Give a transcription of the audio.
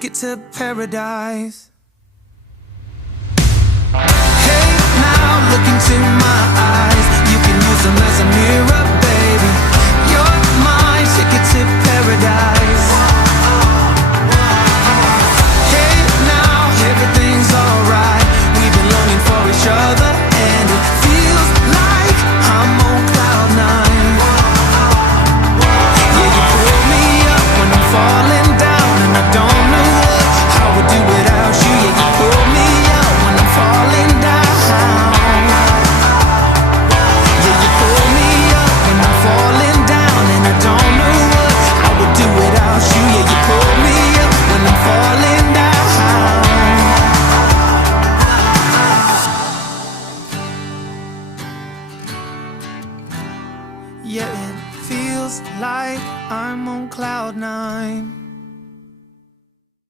get to paradise. Hey, now look into my eyes. You can use them as a mirror.